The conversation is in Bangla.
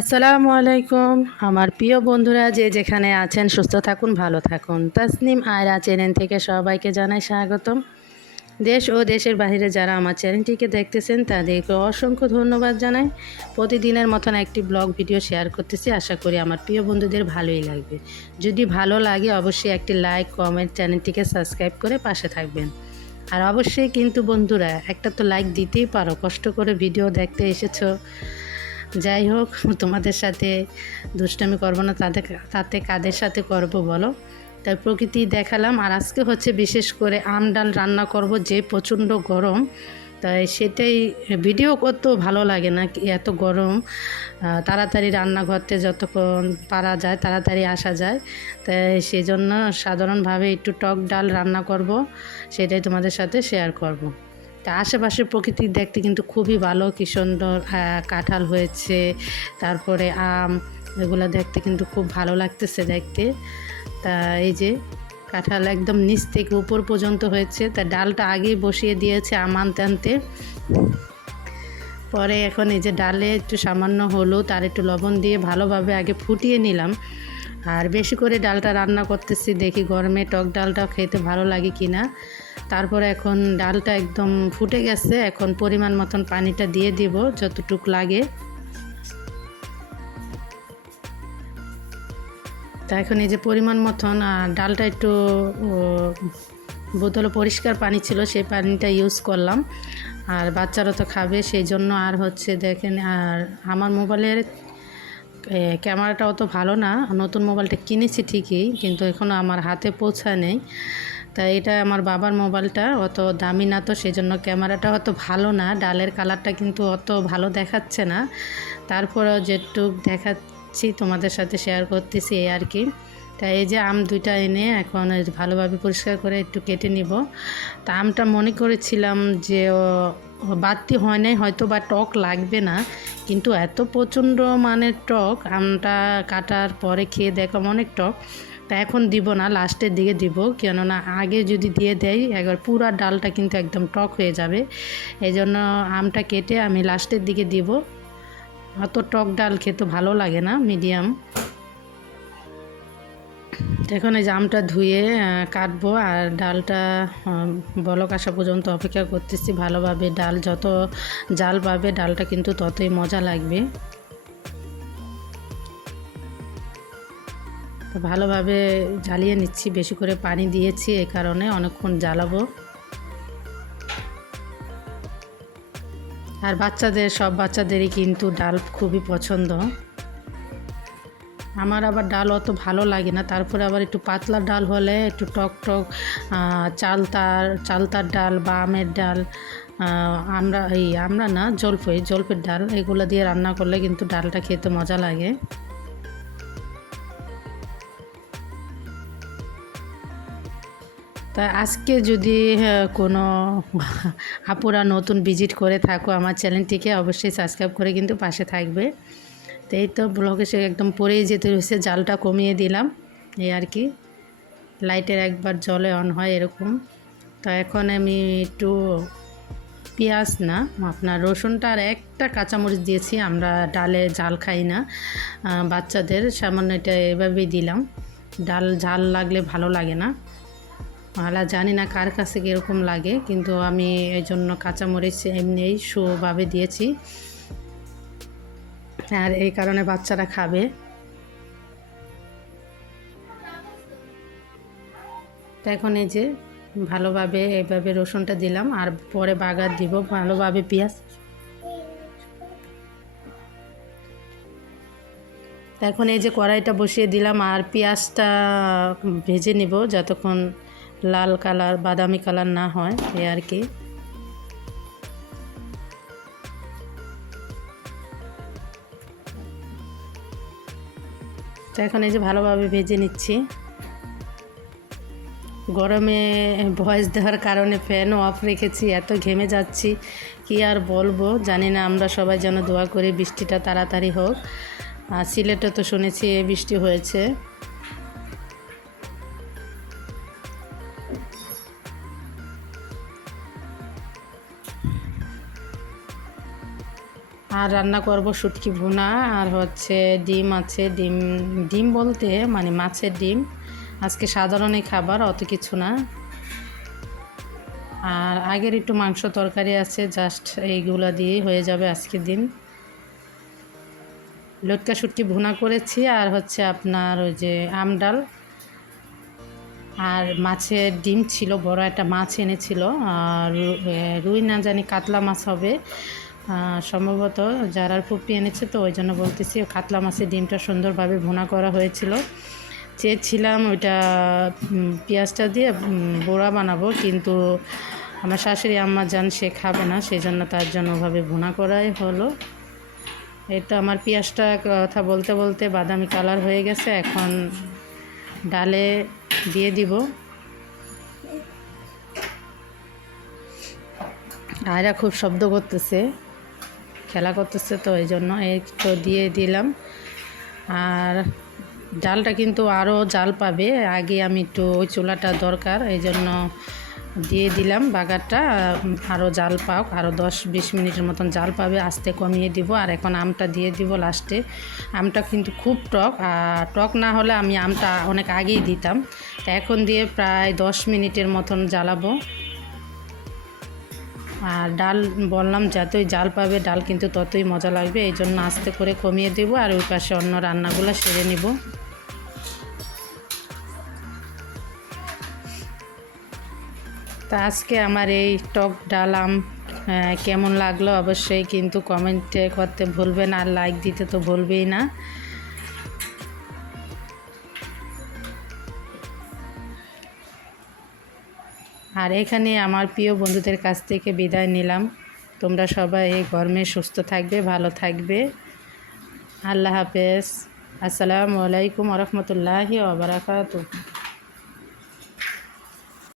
আসসালামু আলাইকুম। আমার প্রিয় বন্ধুরা, যে যেখানে আছেন, সুস্থ থাকুন, ভালো থাকুন। তাসনিম আয়রা চ্যানেল থেকে সবাইকে জানাই স্বাগতম। দেশ ও দেশের বাইরে যারা আমার চ্যানেলটিকে দেখতেছেন, তাদেরকে অসংখ্য ধন্যবাদ জানাই। প্রতিদিনের মতন একটি ব্লগ ভিডিও শেয়ার করতেছি। আশা করি আমার প্রিয় বন্ধুদের ভালোই লাগবে। যদি ভালো লাগে, অবশ্যই একটি লাইক, কমেন্ট চ্যানেলটিকে সাবস্ক্রাইব করে পাশে থাকবেন। আর অবশ্যই কিন্তু বন্ধুরা, একটা তো লাইক দিতেই পারো। কষ্ট করে ভিডিও দেখতে এসেছ। যাই হোক, তোমাদের সাথে দুষ্টামি করব না, তাদের তাতে কাদের সাথে করব বলো? তাই প্রকৃতি দেখালাম, আর আজকে হচ্ছে বিশেষ করে আম ডাল রান্না করব যে প্রচণ্ড গরম। তাই সেটাই ভিডিও করতেও ভালো লাগে না এত গরম। তাড়াতাড়ি রান্নাঘরতে যতক্ষণ পারা যায়, তাড়াতাড়ি আসা যায়। তাই সেই জন্য সাধারণভাবে একটু টক ডাল রান্না করব, সেটাই তোমাদের সাথে শেয়ার করব। তা আশেপাশের প্রকৃতি দেখতে কিন্তু খুবই ভালো। কি সুন্দর কাঁঠাল হয়েছে, তারপরে আম, এগুলো দেখতে কিন্তু খুব ভালো লাগতেছে দেখতে। তা এই যে কাঁঠাল একদম নিচ থেকে উপর পর্যন্ত হয়েছে। তা ডালটা আগেই বসিয়ে দিয়েছে আম আনতে আনতে। পরে এখন এই যে ডালে একটু সামান্য হলুদ আর একটু লবণ দিয়ে ভালোভাবে আগে ফুটিয়ে নিলাম। আর বেশি করে ডালটা রান্না করতেছি, দেখি গরমে টক ডালটা খেতে ভালো লাগে কি না তারপরে এখন ডালটা একদম ফুটে গেছে, এখন পরিমাণ মতন পানিটা দিয়ে দিব, যতটুক লাগে। তা এখন এই যে পরিমাণ মতন, আর ডালটা একটু বোতলে পরিষ্কার পানি ছিল, সেই পানিটা ইউজ করলাম। আর বাচ্চারা তো খাবে, সেই জন্য আর হচ্ছে দেখেন, আর আমার মোবাইলের ক্যামেরাটা অত ভালো না। নতুন মোবাইলটা কিনেছি ঠিকই, কিন্তু এখনও আমার হাতে পৌঁছায় নেই। তা এটা আমার বাবার মোবাইলটা, অত দামি না তো সেই জন্য ক্যামেরাটা অত ভালো না। ডালের কালারটা কিন্তু অত ভালো দেখাচ্ছে না। তারপরেও যেটুক দেখাচ্ছি, তোমাদের সাথে শেয়ার করতেছি, এই আর কি। তা এই যে আম দুইটা এনে এখন ভালোভাবে পরিষ্কার করে একটু কেটে নিব। তা আমটা মনে করেছিলাম যে বাড়তি হয় নাই, হয়তো বা টক লাগবে না। কিন্তু এত প্রচণ্ড মানের টক, আমটা কাটার পরে খেয়ে দেখলাম অনেক টক। তা এখন দিব না, লাস্টের দিকে দিব। কেননা আগে যদি দিয়ে দেয় একবার পুরা ডালটা কিন্তু একদম টক হয়ে যাবে। এই জন্য আমটা কেটে আমি লাস্টের দিকে দিব। অত টক ডাল খেতে ভালো লাগে না, মিডিয়াম। এখন এই জামটা ধুয়ে কাটবো আর ডালটা বলক আসা পর্যন্ত অপেক্ষা করতেছি ভালোভাবে। ডাল যত জাল পাবে, ডালটা কিন্তু ততই মজা লাগবে। ভালোভাবে জ্বালিয়ে নিচ্ছি, বেশি করে পানি দিয়েছি এই কারণে অনেকক্ষণ জ্বালাবো। আর বাচ্চাদের, সব বাচ্চাদেরই কিন্তু ডাল খুবই পছন্দ। আমার আবার ডাল অত ভালো লাগে না। তারপরে আবার একটু পাতলা ডাল হলে একটু টক টক চালতার চালতার ডাল বা আমের ডাল আমরা এই আমরা না জলপাই জলপের ডাল, এগুলো দিয়ে রান্না করলে কিন্তু ডালটা খেতে মজা লাগে। তা আজকে যদি কোনো আপুরা নতুন ভিজিট করে থাকো আমার চ্যানেলটিকে অবশ্যই সাবস্ক্রাইব করে কিন্তু পাশে থাকবে। এই তো ব্লগে সে একদম পরেই যেতে হয়েছে, জালটা কমিয়ে দিলাম। এই আর কি। লাইটের একবার জলে অন হয় এরকম। তো এখন আমি একটু পেঁয়াজ না, আপনার রসুনটা আর একটা কাঁচামরিচ দিয়েছি, আমরা ডালে জাল খাই না বাচ্চাদের, সামান্য এটা এভাবেই দিলাম। ডাল, ঝাল লাগলে ভালো লাগে না। আলা জানি না কার কাছে কীরকম লাগে, কিন্তু আমি এই জন্য কাঁচামরিচ এমনিই শোভাবে দিয়েছি। আর এই কারণে বাচ্চারা খাবে। এখন এই যে ভালোভাবে এভাবে রসুনটা দিলাম, আর পরে বাগার দিব, ভালোভাবে পেঁয়াজ। এখন এই যে কড়াইটা বসিয়ে দিলাম, আর পেঁয়াজটা ভেজে নিব, যতক্ষণ লাল কালার, বাদামি কালার না হয় এ আর কি। তো এখন এই যে ভালোভাবে ভেজে নিচ্ছি। গরমে ভয়েস দেওয়ার কারণে ফ্যানও অফ রেখেছি, এত ঘেমে যাচ্ছি। কি আর বলব, জানি না, আমরা সবাই যেন দোয়া করি বৃষ্টিটা তাড়াতাড়ি হোক। আর সিলেটে তো শুনেছি বৃষ্টি হয়েছে। আর রান্না করব শুটকি ভুনা, আর হচ্ছে ডিম আছে, ডিম ডিম বলতে মানে মাছের ডিম। আজকে সাধারণই খাবার, অত কিছু না। আর আগের একটু মাংস তরকারি আছে, জাস্ট এইগুলো দিয়েই হয়ে যাবে আজকের দিন। লটকা শুটকি ভুনা করেছি, আর হচ্ছে আপনার ওই যে আম ডাল। আর মাছের ডিম ছিল, বড় একটা মাছ এনেছিল, আর রুই না জানি কাতলা মাছ হবে। সম্ভবত যারার পুপি এনেছে তো, ওই জন্য বলতেছি কাতলা মাছের ডিমটা সুন্দরভাবে ভুনা করা হয়েছিল। চেয়েছিলাম ওইটা পেঁয়াজটা দিয়ে বোড়া বানাবো, কিন্তু আমার শাশুড়ি আম্মা যান, সে খাবে না সেই জন্য তার জন্য ওভাবে ভুনা করাই হলো। তো আমার পেঁয়াজটা কথা বলতে বলতে বাদামি কালার হয়ে গেছে, এখন ডালে দিয়ে দিব। আয়রা খুব শব্দ করতেছে। খেলা করতেছে তো, এই জন্য এই তো দিয়ে দিলাম। আর জালটা কিন্তু আরও জাল পাবে, আগে আমি একটু ওই চুলাটা দরকার, এই জন্য দিয়ে দিলাম বাগারটা। আরও জাল পাক আরও দশ বিশ মিনিটের মতন জাল পাবে, আস্তে কমিয়ে দিব, আর এখন আমটা দিয়ে দিব লাস্টে। আমটা কিন্তু খুব টক, আর টক না হলে আমি আমটা অনেক আগেই দিতাম। তা এখন দিয়ে প্রায় দশ মিনিটের মতন জ্বালাবো। আর ডাল বললাম, যতই জাল পাবে, ডাল কিন্তু ততই মজা লাগবে। এই জন্য আস্তে করে কমিয়ে দেব আর ওই পাশে অন্য রান্নাগুলো সেরে নিব। তা আজকে আমার এই টক ডাল আম কেমন লাগল অবশ্যই কিন্তু কমেন্টে করতে ভুলবেন আর লাইক দিতে তো ভুলবেই না। আর এখানে আমার প্রিয় বন্ধুদের কাছ থেকে বিদায় নিলাম। তোমরা সবাই এই গরমে সুস্থ থাকবে, ভালো থাকবে। আল্লাহ হাফেজ। আসসালামু আলাইকুম রহমতুল্লাহি ওবরাকাতু